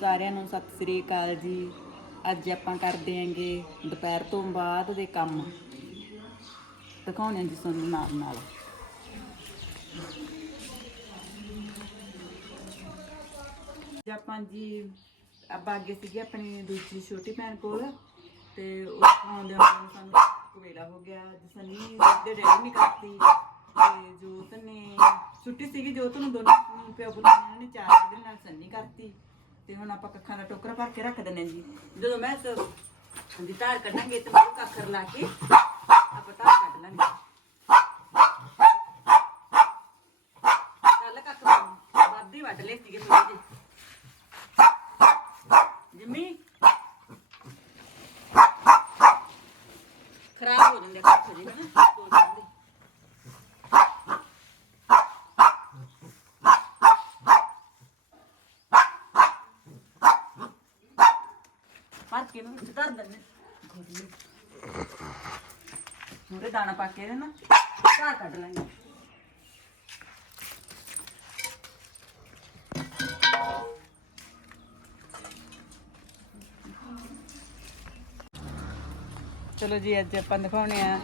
ਸਾਰਿਆਂ ਨੂੰ ਸਤਿ ਸ੍ਰੀ ਅਕਾਲ ਜੀ। ਅੱਜ ਆਪਾਂ ਕਰਦੇ ਆਂਗੇ ਦੁਪਹਿਰ ਤੋਂ ਬਾਅਦ ਦੇ ਕੰਮ। ਦਿਖਾਉਣੇ ਜੀ ਤੁਹਾਨੂੰ ਨਾਲ ਨਾਲ। ਆਪਾਂ ਜੀ, ਆਪਾਂ ਅੱਗੇ ਸੀਗੇ ਆਪਣੀ ਦੂਜੀ ਛੋਟੀ ਭੈਣ ਕੋਲ ਤੇ ਉੱਥੋਂ ਆਉਂਦੇ ਆਉਂਦੇ ਸਾਨੂੰ ਕਵੇਲਾ ਹੋ ਗਿਆ। ਜਸਨੀ ਦੇ ਡੈਡੀ ਨੇ ਕਰਤੀ ਤੇ ਜੋਤ ਨੇ, ਛੁੱਟੀ ਸੀਗੀ ਜੋਤ ਨੂੰ ਦੋਨੋਂ ਪਿਓ ਪੁੱਤ ਨੇ ਨੇ ਚਾਰ ਦਿਨ ਨਾਲ ਸੰਨੀ ਕਰਤੀ। ਤੇ ਹੁਣ ਆਪਾਂ ਕੱਖਾਂ ਦਾ ਟੋਕਰਾ ਭਰ ਕੇ ਰੱਖ ਦਿੰਦੇ ਹਾਂ ਜੀ। ਜਦੋਂ ਮੈਂ ਸ- ਦੀ ਧਾਰ ਕੱਢਾਂਗੇ ਤੇ ਮੈਂ ਉਹ ਕੱਖਰ ਲਾ ਕੇ ਆਪਾਂ ਧਾਰ ਕੱਢ ਲਾਂਗੇ। ਕੱਲ ਕੱਖ ਵੱਧ ਹੀ ਵੱਢ ਲਏ ਸੀਗੇ। ਥੋੜੇ ਜਿਹੇ ਜਿੰਮੀ ਖਰਾਬ ਹੋ ਜਾਂਦੇ ਕੱਖ ਜੀ ਨਾ ਤੋੜ ਜਾਂਦੇ ਪਰ ਕੇ ਨੂੰ ਵਿੱਚ ਧਰ ਦਿੰਦੇ ਮੂਰੇ ਦਾਣਾ ਪਾ ਕੇ ਇਹਦੇ ਨਾ ਘਾਹ ਕੱਢ ਲਾਂਗੇ। ਚਲੋ ਜੀ, ਅੱਜ ਆਪਾਂ ਦਿਖਾਉਣੇ ਆ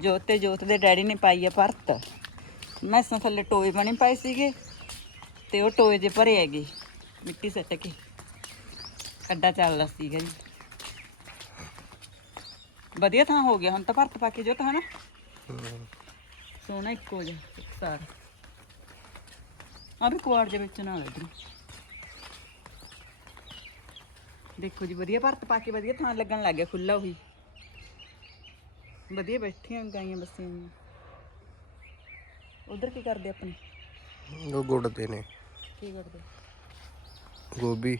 ਜੋਤ ਤੇ ਜੋਤ ਦੇ ਡੈਡੀ ਨੇ ਪਾਈ ਆ ਮੈਂ ਮੈਸਾਂ ਥੱਲੇ ਟੋਏ ਬਣੇ ਪਏ ਸੀਗੇ ਤੇ ਉਹ ਟੋਏ ਜੇ ਭਰੇ ਹੈਗੇ, ਮਿੱਟੀ ਸੱਟ ਕੇ। ਕੱਡਾ ਚੱਲਦਾ ਸੀਗਾ ਜੀ। ਵਧੀਆ ਥਾਂ ਹੋ ਗਿਆ ਹੁਣ ਤਾਂ ਭਰਤ ਪਾ ਕੇ ਜੋਤ ਹਨਾ? ਸੋਹਣਾ ਇੱਕੋ ਜਿਹਾ ਇਕਸਾਰ ਆ ਵੀ ਕੁਆੜ ਦੇ ਵਿੱਚ ਨਾ ਇਧਰ। ਦੇਖੋ ਜੀ ਵਧੀਆ ਭਰਤ ਪਾ ਕੇ ਵਧੀਆ ਥਾਂ ਲੱਗਣ ਲੱਗ ਗਿਆ ਖੁੱਲਾ ਉਹੀ। ਵਧੀਆ ਬੈਠੀਆਂ ਗਾਈਆਂ ਬੱਸੀਆਂ ਉਧਰ ਕੀ ਕਰਦੇ ਆਪਣੇ? ਉਹ ਗੁੱਡਦੇ ਨੇ। ਕੀ ਕਰਦੇ ਗੋਭੀ।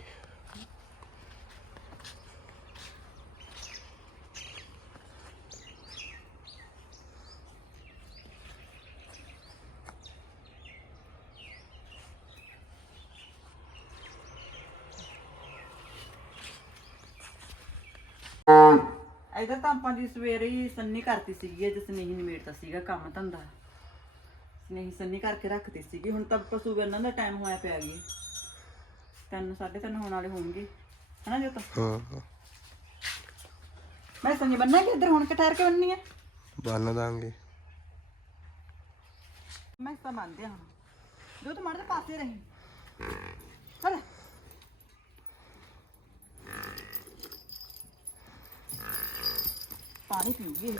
ਇਧਰ ਤਾਂ ਆਪਾਂ ਜੀ ਸਵੇਰੇ ਹੀ ਸੰਨੀ ਕਰਤੀ ਸੀਗੀ ਜਿਸ ਨੇ ਹੀ ਨਿਮੇੜਤਾ ਸੀਗਾ ਕੰਮ ਧੰਦਾ। ਨਹੀਂ ਸੰਨੀ ਕਰਕੇ ਰੱਖਤੀ ਸੀਗੀ ਹੁਣ ਤਾਂ ਪਸ਼ੂ ਬੰਨਣ ਦਾ ਟਾਈਮ ਹੋਇਆ ਪਿਆ ਜੀ। ਤਿੰਨ ਸਾਢੇ ਤਿੰਨ ਹੋਣ ਵਾਲੇ ਹੋਣਗੇ। ਹਨਾ ਜੋ ਤਾਂ ਹਾਂ ਹਾਂ। ਮੈਂ ਸੰਨੀ ਬੰਨਾਂਗੀ ਇੱਧਰ ਹੁਣ ਕਿ ਠਹਿਰ ਕੇ ਬੰਨੀ ਆ? ਬੰਨ ਦਾਂਗੇ। ਮੈਂ ਤਾਂ ਮੰਨਦੇ ਹਾਂ ਜੋ ਤੂੰ ਪਾਸੇ ਰਹੀ। ਹਲੇ। ਪਾਣੀ ਪੀਊਗੀ ਇਹ।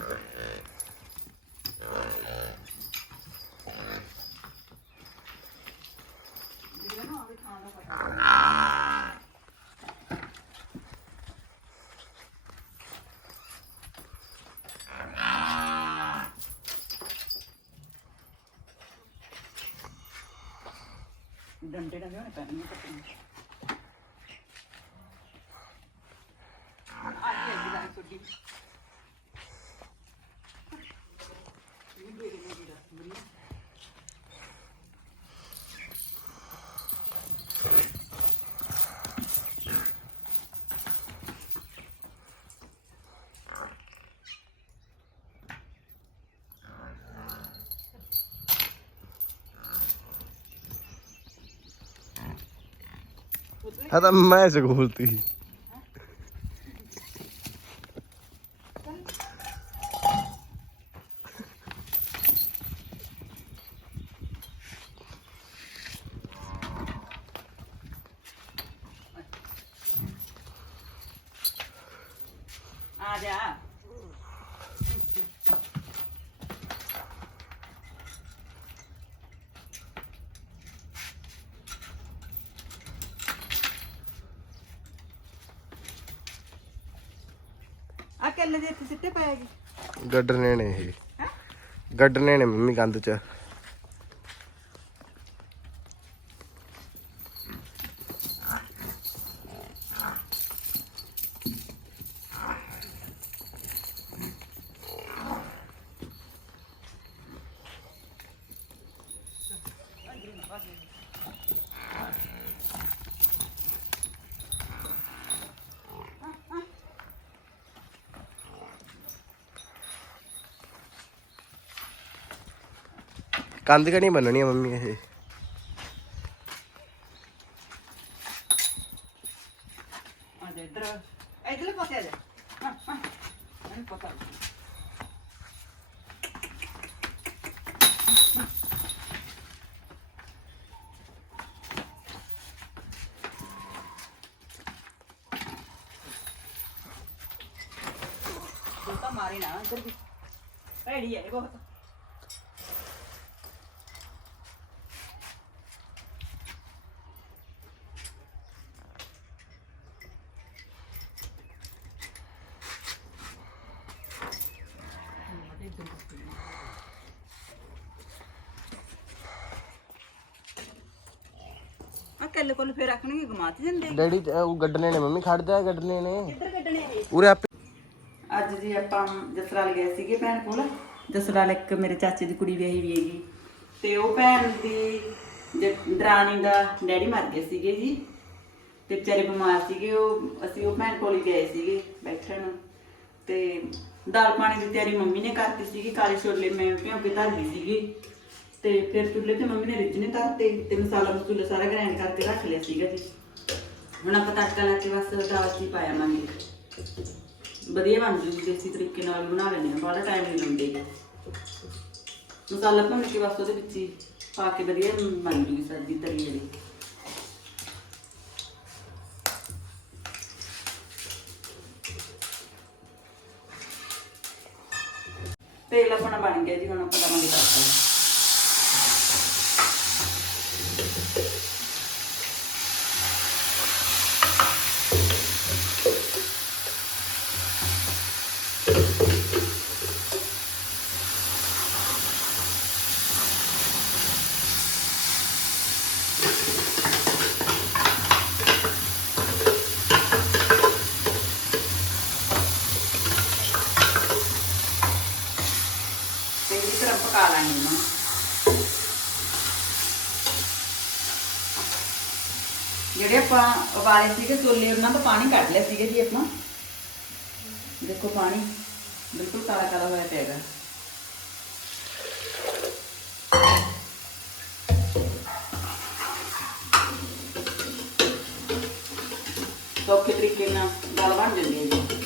ਡੰਡੇ ਡੰਡੇ ਹੋਣੇ ਪੈਣੇ ਨੇ ਕੱਟਣੇ ਆ ਗਈ ਹੈ ਜੀ ਛੋਟੀ ਆ ਤਾਂ ਮੈਂ ਸਕੂਲਤੀ। ਆ ਜਾ ਆ ਕੱਲੇ ਦੇ ਇੱਥੇ ਸਿੱਟੇ ਪਏਗੀ? ਗੱਡਣੇ ਨੇ ਇਹ? ਗੱਡਣੇ ਨੇ ਮੰਮੀ ਗੰਦ ਚ। ਕੰਧ ਕਣੀ ਬੰਨਣੀ ਆ ਮੰਮੀ ਇਹ? ਜਾ ਪਾਸੇ ਆ ਜਾ। ਹਾਂ ਹਾਂ। ਇਹਨੂੰ ਪਤਾ ਤਾਂ ਮਾਰੇ ਨਾ ਇੱਧਰ ਵੀ। ਭੈੜੀ ਹੈ ਬਹੁਤ। ਕੱਲ ਕੋਲ ਫੇਰ ਰੱਖਣਗੇ ਗਮਾਤ ਜਾਂਦੇ ਡੈਡੀ ਅਹ ਉਹ ਗੱਡਨੇ ਨੇ ਮੰਮੀ ਖੜ ਜਾ ਗੱਡਨੇ ਨੇ। ਕਿੱਧਰ ਕੱਢਣੇ ਇਹ ਉਰੇ ਆਪੇ ਅੱਜ ਜੀ ਆਪਾਂ ਜਸਰਾਲ ਗਏ ਸੀਗੇ ਭੈਣ ਕੋਲ। ਜਸਰਾਲ ਇੱਕ ਮੇਰੇ ਚਾਚੇ ਦੀ ਕੁੜੀ ਵਿਆਹੀ ਵੀ ਹੈਗੀ। ਤੇ ਉਹ ਭੈਣ ਦੀ ਜ- ਦਰਾਣੀ ਦਾ ਡੈਡੀ ਮਰ ਗਏ ਸੀਗੇ ਜੀ। ਤੇ ਵਿਚਾਰੇ ਬਿਮਾਰ ਸੀਗੇ ਉਹ ਅਸੀਂ ਉਹ ਭੈਣ ਕੋਲ ਹੀ ਗਏ ਸੀਗੇ ਬੈਠਣ। ਤੇ ਦਾਲ ਪਾਣੀ ਦੀ ਤਿਆਰੀ ਮੰਮੀ ਨੇ ਕਰਤੀ ਸੀਗੀ ਕਾਲੇ ਛੋਲੇ ਮੈਂ ਭਿਉਂ ਕੇ ਧਰ ਲਈ ਸੀਗੀ। ਤੇ ਫਿਰ ਚੁੱਲ੍ਹੇ ਤੇ ਮੰਮੀ ਨੇ ਰਿੱਝਣੇ ਧਰਤੇ ਤੇ ਮਸਾਲਾ ਮਸੂਲਾ ਸਾਰਾ ਗ੍ਰਾਈਂਡ ਕਰਕੇ ਰੱਖ ਲਿਆ ਸੀਗਾ ਜੀ। ਹੁਣ ਆਪਾਂ ਤੜਕਾ ਲਾ ਕੇ ਬਸ ਦਾਲ 'ਚ ਹੀ ਪਾਇਆ ਮੰਗੇ ਵਧੀਆ ਬਣ ਜੂਗੀ ਦੇਸੀ ਤਰੀਕੇ ਨਾਲ ਬਣਾ ਲੈਂਦੇ ਆ ਬੜਾ ਟਾਈਮ ਨਹੀਂ ਲਾਉਂਦੇ। ਮਸਾਲਾ ਭੁੰਨ ਕੇ ਬਸ ਉਹਦੇ ਵਿੱਚ ਹੀ ਪਾ ਕੇ ਵਧੀਆ ਬਣ ਜੂਗੀ ਸਬਜ਼ੀ ਤਰੀ ਵਾਲੀ। ਤੇਲ ਆਪਣਾ ਬਣ ਗਿਆ ਜੀ, ਹੁਣ ਆਪਾਂ ਲਾਵਾਂਗੇ ਤੜਕਾ ਚੰਗੀ ਤਰ੍ਹਾਂ ਪਕਾ ਲਾਂਗੇ ਇਹਨੂੰ। ਜਿਹੜੇ ਆਪਾਂ ਉਬਾਲੇ ਸੀਗੇ ਛੋਲੇ ਉਹਨਾਂ ਦਾ ਪਾਣੀ ਕੱਢ ਲਿਆ ਸੀਗੇ ਜੀ ਆਪਾਂ। ਦੇਖੋ ਪਾਣੀ ਬਿਲਕੁਲ ਕਾਲਾ ਕਾਲਾ ਹੋਇਆ ਪਿਆ ਸੌਖੇ ਤਰੀਕੇ ਨਾਲ ਦਾਲ ਬਣ ਜਾਂਦੀ ਹੈ ਜੀ।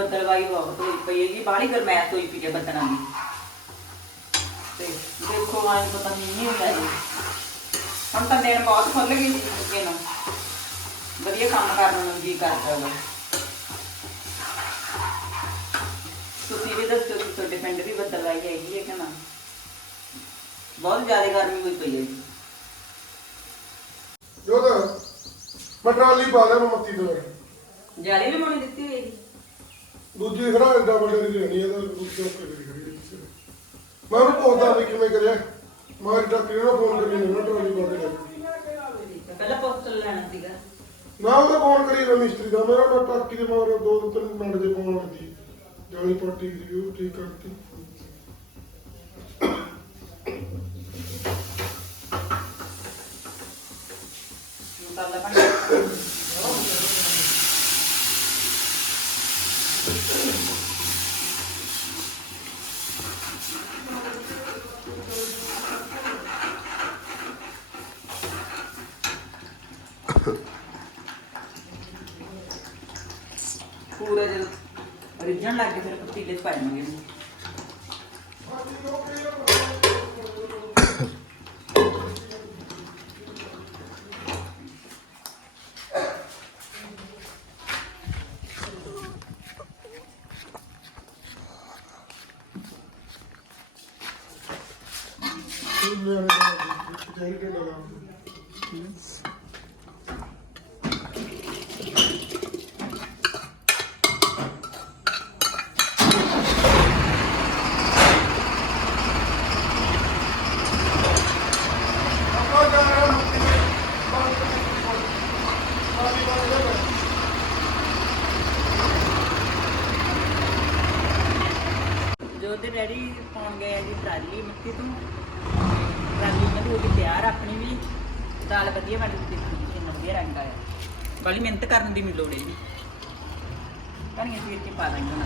ਅੱਜ ਦੀ ਬੱਦਲਵਾਈ ਬਹੁਤ ਹੋਈ ਪਈ ਹੈ ਜੀ ਬਾਹਲੀ ਗਰਮੈਸ਼ ਹੋਈ ਪਈ ਹੈ ਬੱਦਲਾਂ ਦੀ ਤੇ ਦੇਖੋ ਆਏ ਪਤਾ ਨਹੀਂ ਨਹੀਂ ਹੋਇਆ ਜੀ ਹੁਣ ਤਾਂ ਦਿਨ ਬਹੁਤ ਖੁੱਲ ਗਈ ਜੀ ਅੱਗੇ ਨੂੰ ਵਧੀਆ ਕੰਮ ਕਰਨ ਨੂੰ ਜੀ ਕਰਦਾ ਵਾ ਤੁਸੀਂ ਵੀ ਦੱਸੋ ਕਿ ਤੁਹਾਡੇ ਪਿੰਡ ਵੀ ਬੱਦਲਵਾਈ ਹੈਗੀ ਹੈ ਕਿ ਨਾ ਬਹੁਤ ਜ਼ਿਆਦਾ ਗਰਮੀ ਹੋਈ ਪਈ ਹੈ ਜੀ ਜੋਦਾ ਮੈਂ ਟਰਾਲੀ ਪਾ ਲਿਆ ਮੈਂ ਮੱਤੀ ਤੋਂ ਜਾਲੀ ਵੀ ਮੋਣੀ ਦਿੱਤੀ ਹੋਈ ਹੈ ਜੀ ਦੂਜੀ ਖਰਾ ਵੱਡੇ ਦੀ ਲੈਣੀ ਆ ਤਾਂ ਦੂਜੀ ਉੱਤੇ ਕਰੀ ਖੜੀ ਹੈ। ਮੈਂ ਉਹਨੂੰ ਪੁੱਛਦਾ ਵੀ ਕਿਵੇਂ ਕਰਿਆ। ਮਾਰੀ ਟੱਕਰੀ ਨਾਲ ਫੋਨ ਕਰੀ ਨਾ ਟਰਾਲੀ ਪਾ ਕੇ ਲੈ ਕੇ। ਠੀਕ ਹੈ ਪਹਿਲਾਂ ਪੋਸਟਲ ਲੈਣਾ ਸੀਗਾ। ਨਾ ਉਹਦਾ ਫੋਨ ਕਰੀ ਨਾ ਮਿਸਤਰੀ ਦਾ। ਮੇਰਾ ਮੈਂ ਟੱਕੀ ਦੇ ਮਗਰ ਦੋ ਦੋ ਤਿੰਨ ਮਿੰਟ ਦੇ ਪਾਉਣ ਲੱਗੀ ਜਾਲੀ ਪੱਟੀ ਸੀ ਉਹ ਠੀਕ ਕਰਤੀ। ਮਸਾਲਾ ਬਣ ਪੂਰਾ ਜਦੋਂ ਰਿੱਝਣ ਲੱਗ ਗਏ ਫਿਰ ਪਤੀਲੇ 'ਚ ਪਾ ਦੇਵਾਂਗੇ ਇਹਨੂੰ। ਉਹ ਨਿਆਣੇ ਦਾ ਕਚਹਿਰੀ ਕੇ ਲਗਾ ਜੋ ਉਹਦੇ ਡੈਡੀ ਪਾਉਣ ਗਏ ਆ ਜੀ ਟਰਾਲੀ ਮਿੱਟੀ ਤੋਂ ਟਰਾਲੀ ਇਹਨਾਂ ਦੀ ਹੋ ਗਈ ਤਿਆਰ ਆਪਣੀ ਵੀ ਦਾਲ ਵਧੀਆ ਬਣ ਗਈ ਦੇਖੀ ਕਿੰਨਾ ਵਧੀਆ ਰੰਗ ਆਇਆ ਬੜੀ ਮਿਹਨਤ ਕਰਨ ਦੀ ਨਹੀਂ ਲੋੜ ਇਹਦੀ ਧਨੀਆ ਚੀਰ ਕੇ ਪਾ ਦਾਂਗੇ ਹੁਣ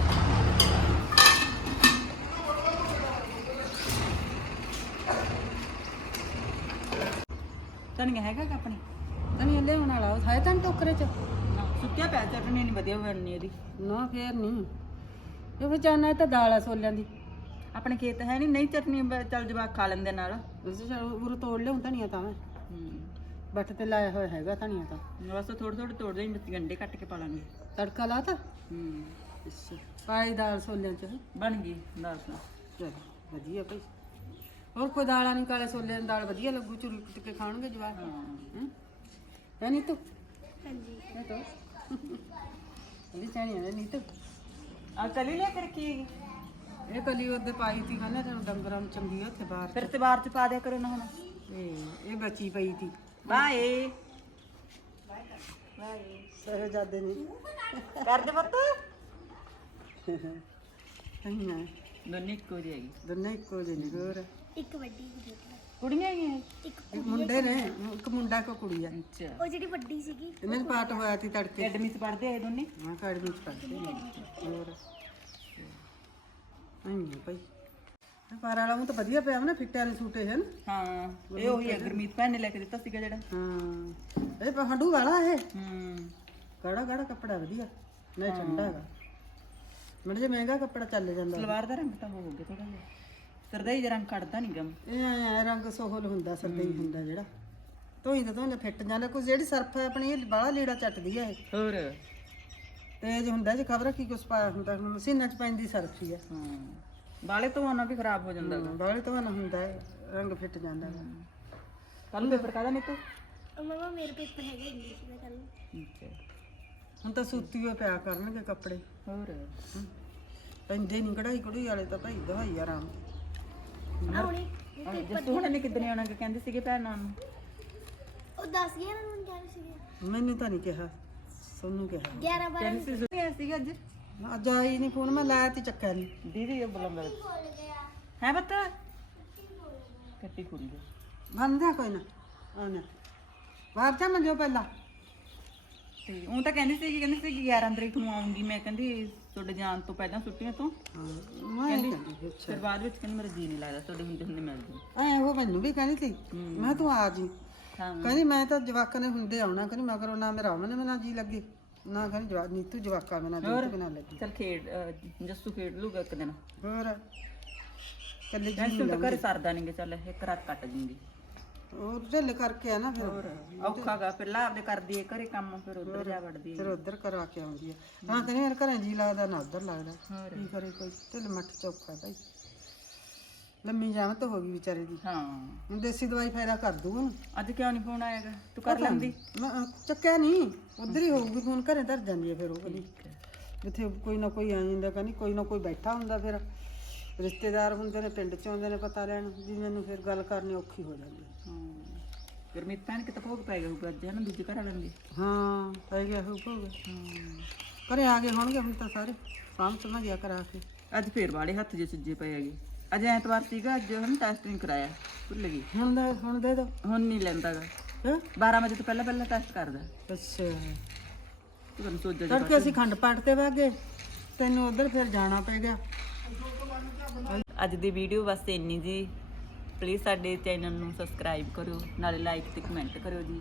ਧਨੀਆ ਹੈਗਾ ਕਿ ਆਪਣੀ? ਤਨੀ ਲਿਆਉਣ ਵਾਲਾ ਉਹ ਹੈ ਤਾਂ ਟੋਕਰੇ ਚ? ਸੁੱਕਿਆ ਪਿਆ ਚਟਨੀ ਨਹੀਂ ਵਧੀਆ ਬਣਨੀ ਇਹਦੀ ਨਾ ਫੇਰ ਨਹੀਂ ਇਹ ਜਾਣਾ ਤਾਂ ਦਾਲ ਆ ਛੋਲਿਆਂ ਦੀ। ਆਪਣੇ ਖੇਤ ਹੈ ਨਹੀਂ ਨਹੀਂ ਚਟਨੀ ਬ- ਚੱਲ ਜਵਾਕ ਖਾ ਲੈਂਦੇ ਨਾਲ। ਵੈਸੇ ਚਲ ਉਰ ਤੋੜ ਲਿਆਉਂ ਧਨੀਆ ਤਾਂ ਮੈਂ। ਹੂੰ। ਬੱਟ ਤੇ ਲਾਇਆ ਹੋਇਆ ਹੈਗਾ ਧਨੀਆ ਤਾਂ। ਬਸ ਥੋੜੇ ਥੋੜੇ ਤੋੜ ਦੇ ਮਿੱਟੀ ਗੰਡੇ ਕੱਟ ਕੇ ਪਾ ਲਾਂਗੇ। ਤੜਕਾ ਲਾ ਤਾ ਹੂੰ ਅੱਛਾ ਪਾਈ ਦਾਲ ਛੋਲਿਆਂ ਚ। ਬਣ ਗਈ ਦਾਲ ਤਾਂ। ਚਲ ਵਧੀਆ ਭਾਈ। ਹੋਰ ਕੋਈ ਦਾਲਾਂ ਨਹੀਂ ਕਾਲੇ ਛੋਲਿਆਂ ਦੀ ਦਾਲ ਵਧੀਆ ਲੱਗੂ ਚੁਰੀ ਕੁੱਟ ਕੇ ਖਾਣਗੇ ਜਵਾਕ। ਹਾਂ। ਹੈਂ? ਹੈ ਨਹੀਂ ਤੂੰ ਹਾਂਜੀ। ਮੈਂ ਤਾਂ? ਉਹਦੀ ਚਾਣੀ ਹੈ ਨਹੀਂ ਤੂੰ ਆ ਕਲੀ ਲੈ ਕੇ ਰੱਖੀ ਹੈਗੀ। ਇਹ ਕਲੀ ਉਹਦੇ ਪਾਈ ਤੀ ਖਾਣਾ ਤੈਨੂੰ ਡੰਗਰਾਂ ਨੂੰ ਚੰਗੀ ਆ ਉੱਥੇ ਬਾਹਰ ਫਿਰ ਤੇ ਬਾਹਰ ਚ ਪਾ ਦਿਆ ਕਰੋ ਨਾ ਹੁਣ। ਇਹ ਇਹ ਬਚੀ ਪਈ ਤੀ। ਬਾਏ ਸਹਜਾਦੇ ਨੇ। ਕਰ ਦੇ ਪੁੱਤ। ਧਨੀਆ ਦੋਨੇ ਇੱਕੋ ਜਿਹੀ ਹੈਗੀ। ਦੋਨੇ ਇੱਕੋ ਜਿਹੇ ਨੇ। ਹੋਰ? ਇੱਕ ਵੱਡੀ ਸੀ ਕੁੜੀਆਂ ਹੈਗੀਆਂ ਇੱਕ ਇੱਕ ਮੁੰਡੇ ਨੇ। ਇੱਕ ਮੁੰਡਾ ਕੋ ਕੁੜੀ ਆ। ਅੱਛਾ। ਉਹ ਜਿਹੜੀ ਵੱਡੀ ਸੀਗੀ। ਇਹਨਾਂ ਦੇ ਪਾਠ ਹੋਇਆ ਤੀ ਤੜਕੇ। ਅਕੈਡਮੀ ਚ ਪੜ੍ਹਦੇ ਦੋਨੇ? ਹਾਂ ਨੇ। ਹੋਰ? ਭਾਈ। ਇਹ ਪਾਰ ਵਾਲਾ ਉਹ ਤਾਂ ਵਧੀਆ ਪਿਆ ਵਾ ਨਾ ਫਿੱਟਿਆ ਨੇ ਸੂਟੇ ਹਨ? ਹਾਂ ਇਹ ਉਹੀ ਹੈ ਗੁਰਮੀਤ ਭੈਣ ਨੇ ਲੈ ਕੇ ਦਿੱਤਾ ਸੀਗਾ ਜਿਹੜਾ। ਹਾਂ। ਇਹ ਪਾ- ਹੰਡੂ ਵਾਲਾ ਇਹ? ਹੂੰ ਗਾੜਾ ਗਾੜਾ ਕੱਪੜਾ ਵਧੀਆ ਨਹੀਂ ਠੰਡਾ ਹੈਗਾ। ਮੜ ਜੇ ਮਹਿੰਗਾ ਕੱਪੜਾ ਚੱਲ ਜਾਂਦਾ। ਸਲਵਾਰ ਦਾ ਰੰਗ ਤਾਂ ਹੋ ਗਿਆ ਥੋੜਾ ਜਿਹਾ। ਸਰਦਾਈ ਜਿਹਾ ਰੰਗ ਕੱਢਦਾ ਨਹੀਂ ਗਮ ਇਹ ਐਂ ਰੰਗ ਸੋਹਲ ਹੁੰਦਾ ਸਰਦਈ ਹੁੰਦਾ ਜਿਹੜਾ। ਧੋਈ ਤਾਂ ਧੋਈ ਫਿੱਟ ਜਾਂਦਾ। ਕੋਈ ਜਿਹੜੀ ਸਰਫ ਹੈ ਆਪਣੀ ਇਹ ਬਾਹਲਾ ਲੀੜਾ ਚੱਟਦੀ ਹੈ ਇਹ। ਹੋਰ? ਤੇਜ ਹੁੰਦਾ ਜੇ ਖਬਰ ਕੀ ਕੁਛ ਪਾਇਆ ਹੁੰਦਾ। ਮਸ਼ੀਨਾਂ 'ਚ ਪੈਂਦੀ ਸਰਫ ਹੀ ਹੈ ਹਾਂ। ਬਾਲੇ ਤੋਂ ਆਉਣਾ ਵੀ ਖਰਾਬ ਹੋ ਜਾਂਦਾ ਬਾਹਲੇ ਤੋਂ ਨਾ ਹੁੰਦਾ ਹੈ ਰੰਗ ਫਿੱਟ ਜਾਂਦਾ ਹੈ। ਕੱਲ ਪੇਪਰ ਕਾਦਾ ਨਹੀਂ ਤੂੰ ਉਹ ਮਮਾ ਮੇਰੇ ਪੇਪਰ ਹੈਗੇ ਇੰਗਲਿਸ਼ ਦਾ ਕੱਲ ਅੱਛਾ ਹੁਣ ਤਾਂ ਸੂਤੀ ਹੋਏ ਪਿਆ ਕਰਨਗੇ ਕੱਪੜੇ। ਹੋਰ? ਪੈਂਦੇ ਨਹੀਂ ਕਢਾਈ ਕਢੂਈ ਵਾਲੇ ਤਾਂ ਭਾਈ ਦਵਾਈ ਆਰਾਮ। ਆ ਹੁਣੇ ਜੱਸੂ ਹੁਣ ਨੇ ਕਿਦਨੇ ਆਉਣਾ ਕਿ ਕਹਿੰਦੇ ਸੀਗੇ ਭੈਣਾਂ ਨੂੰ? ਉਹ 10 11 ਨੂੰ ਕਹਿ ਰਹੇ ਸੀਗੇ। ਮੈਨੂੰ ਤਾਂ ਨਹੀਂ ਕਿਹਾ। ਸੋਨੂੰ ਕਿਹਾ। 11 12 ਕਹਿੰਦੇ ਸੀ ਆਇਆ ਸੀਗਾ ਅੱਜ? ਅੱਜ ਆਈ ਨਹੀਂ ਫੋਨ ਮੈਂ ਲਾਇਆ ਤੇ ਚੱਕਿਆ ਨਹੀਂ ਦੀਦੀ ਇਹ ਬੁਲਾਉਂਦਾ ਹੈ ਬੱਤ ਕੱਟੀ ਕੁੜੀ ਦੇ ਬੰਦਿਆ ਕੋਈ ਨਾ। ਆਉਣਾ ਬਾਹਰ ਜਾ ਮੈਂ ਜੋ ਪਹਿਲਾਂ। ਤੇ ਉਹ ਤਾਂ ਕਹਿੰਦੀ ਸੀ ਕਿ ਕਹਿੰਦੀ ਸੀ ਕਿ 11 ਤਰੀਕ ਨੂੰ ਆਉਂਗੀ ਮੈਂ ਕਹਿੰਦੀ ਤੁਹਾਡੇ ਜਾਣ ਤੋਂ ਪਹਿਲਾਂ ਛੁੱਟੀਆਂ ਤੋਂ। ਮੈਂ ਕਹਿੰਦੀ ਫਿਰ ਬਾਅਦ ਵਿੱਚ ਕਹਿੰਦੀ ਮੇਰਾ ਜੀ ਨਹੀਂ ਲੱਗਦਾ ਤੁਹਾਡੇ ਹੁੰਦੇ ਹੁੰਦੇ ਮਿਲ ਜੂ ਐ ਉਹ ਮੈਨੂੰ ਵੀ ਕਹਿੰਦੀ ਸੀ ਮੈਂ ਤੂੰ ਆ ਜੀ। ਕਹਿੰਦੀ ਮੈਂ ਤਾਂ ਜਵਾਕਾਂ ਨੇ ਹੁੰਦੇ ਆਉਣਾ। ਕਹਿੰਦੀ ਮਗਰ ਨਾ ਮੇਰਾ ਆਉਣਾ ਨੇ ਨਾ ਜੀ ਲੱਗੇ। ਨਾ ਕਹਿੰਦੀ ਜਵਾਕ ਨੀਤੂ ਜਵਾਕਾਂ ਮੇਰਾ ਜੀ ਬਿਨਾ ਲੱਗੀ ਚਲ ਖੇਡ ਅਹ, ਜੱਸੂ ਖੇਡ ਲੂਗਾ ਇੱਕ ਦਿਨ। ਹੋਰ? ਕੱਲੇ ਜੀ ਜੱਸੂ ਤਾਂ ਘਰੇ ਸਰਦਾ ਨਹੀਂਗੇ ਚੱਲ ਇੱਕ ਰਾਤ ਕੱਟ ਜੂੰਗੀ। ਹੋਰ ਢਿੱਲ ਕਰਕੇ ਆ ਨਾ ਫਿਰ। ਔਖਾ ਗਾ ਪਹਿਲਾਂ ਆਪਦੇ ਕਰਦੀ ਏ ਘਰੇ ਕੰਮ ਫਿਰ ਉਧਰ ਜਾ ਵੜਦੀ ਏ ਫਿਰ ਉਧਰ ਕਰਾ ਕੇ ਆਉਂਦੀ ਆ। ਹਾਂ ਕਹਿੰਦੀ ਮੇਰੇ ਘਰੇ ਜੀ ਲੱਗਦਾ ਨਾ ਉਧਰ ਲੱਗਦਾ। ਹੋਰ। ਕੀ ਕਰੇ ਕੋਈ? ਢਿੱਲ ਮੱਠ ਚੌਖਾ ਭਾਈ। ਲੰਮੀ ਜਾਮਤ ਹੋ ਗਈ ਵਿਚਾਰੇ ਦੀ। ਹਾਂ। ਹੁਣ ਦੇਸੀ ਦਵਾਈ ਫਾਇਦਾ ਕਰ ਦੂ ਉਹਨੂੰ ਅੱਜ ਕਿਉਂ ਨਹੀਂ ਫੋਨ ਆਏਗਾ ਤੂੰ ਕਰ ਲੈਂਦੀ। ਅਹ, ਚੱਕਿਆ ਨਹੀਂ ਉਧਰ ਹੀ ਹੋਊਗੀ ਫੋਨ ਘਰੇ ਧਰ ਜਾਂਦੀ ਹੈ ਫਿਰ ਉਹ ਕਦੀ ਜਿੱਥੇ ਕੋਈ ਨਾ ਕੋਈ ਆ ਜਾਂਦਾ ਕਹਿੰਦੀ ਕੋਈ ਨਾ ਕੋਈ ਬੈਠਾ ਹੁੰਦਾ ਫਿਰ। ਰਿਸ਼ਤੇਦਾਰ ਹੁੰਦੇ ਨੇ ਪਿੰਡ ਚ ਆਉਂਦੇ ਨੇ ਪਤਾ ਲੈਣ ਵੀ ਮੈਨੂੰ ਫਿਰ ਗੱਲ ਕਰਨੀ ਔਖੀ ਹੋ ਜਾਂਦੀ ਹੈ। ਹਾਂ ਗੁਰਮੀਤ ਭੈਣ ਕਿਤੇ ਭੋਗ ਪੈ ਗਿਆ ਹੋਊਗਾ ਅੱਜ ਹੈ ਨਾ ਦੂਜੇ ਘਰ ਵਾਲਿਆਂ ਦੀ। ਹਾਂ ਪੈ ਗਿਆ ਹੋ ਭੋਗ। ਘਰੇ ਆ ਗਏ ਹੋਣਗੇ ਹੁਣ ਤਾਂ ਸਾਰੇ। ਸਾਂਭ ਸਮਝਿਆ ਕਰਾ ਕੇ। ਅੱਜ ਫੇਰ ਵਾਲੇ ਹੱਥ ਜੇ ਸੁੱਜੇ ਪਏ ਹੈਗੇ। ਅੱਜ ਐਤਵਾਰ ਸੀਗਾ ਅੱਜ ਹਮ ਟੈਸਟ ਨਹੀਂ ਕਰਾਇਆ ਭੁੱਲ ਗਈ। ਹੁਣ ਦਾ ਹੁਣ ਦੇ ਦੋ। ਹੁਣ ਨਹੀਂ ਲੈਂਦਾਗਾ ਹੈਂ? 12 ਵਜੇ ਤੋਂ ਪਹਿਲਾਂ ਪਹਿਲਾਂ ਟੈਸਟ ਕਰਦਾ। ਅੱਛਾ। ਤੂੰ ਮੈਨੂੰ ਸੋਚ ਜਾ ਤੜਕੇ ਅਸੀਂ ਖੰਡ ਪਾਠ ਤੇ ਵਾਗੇ ਤੈਨੂੰ ਉਧਰ ਫਿਰ ਜਾਣਾ ਪੈ ਗਿਆ। ਅੱਜ ਦੀ ਵੀਡੀਓ ਬਸ ਇੰਨੀ ਜੀ। ਪਲੀਜ਼ ਸਾਡੇ ਚੈਨਲ ਨੂੰ ਸਬਸਕ੍ਰਾਈਬ ਕਰੋ ਨਾਲੇ ਲਾਈਕ ਤੇ ਕਮੈਂਟ ਕਰਿਓ ਜੀ।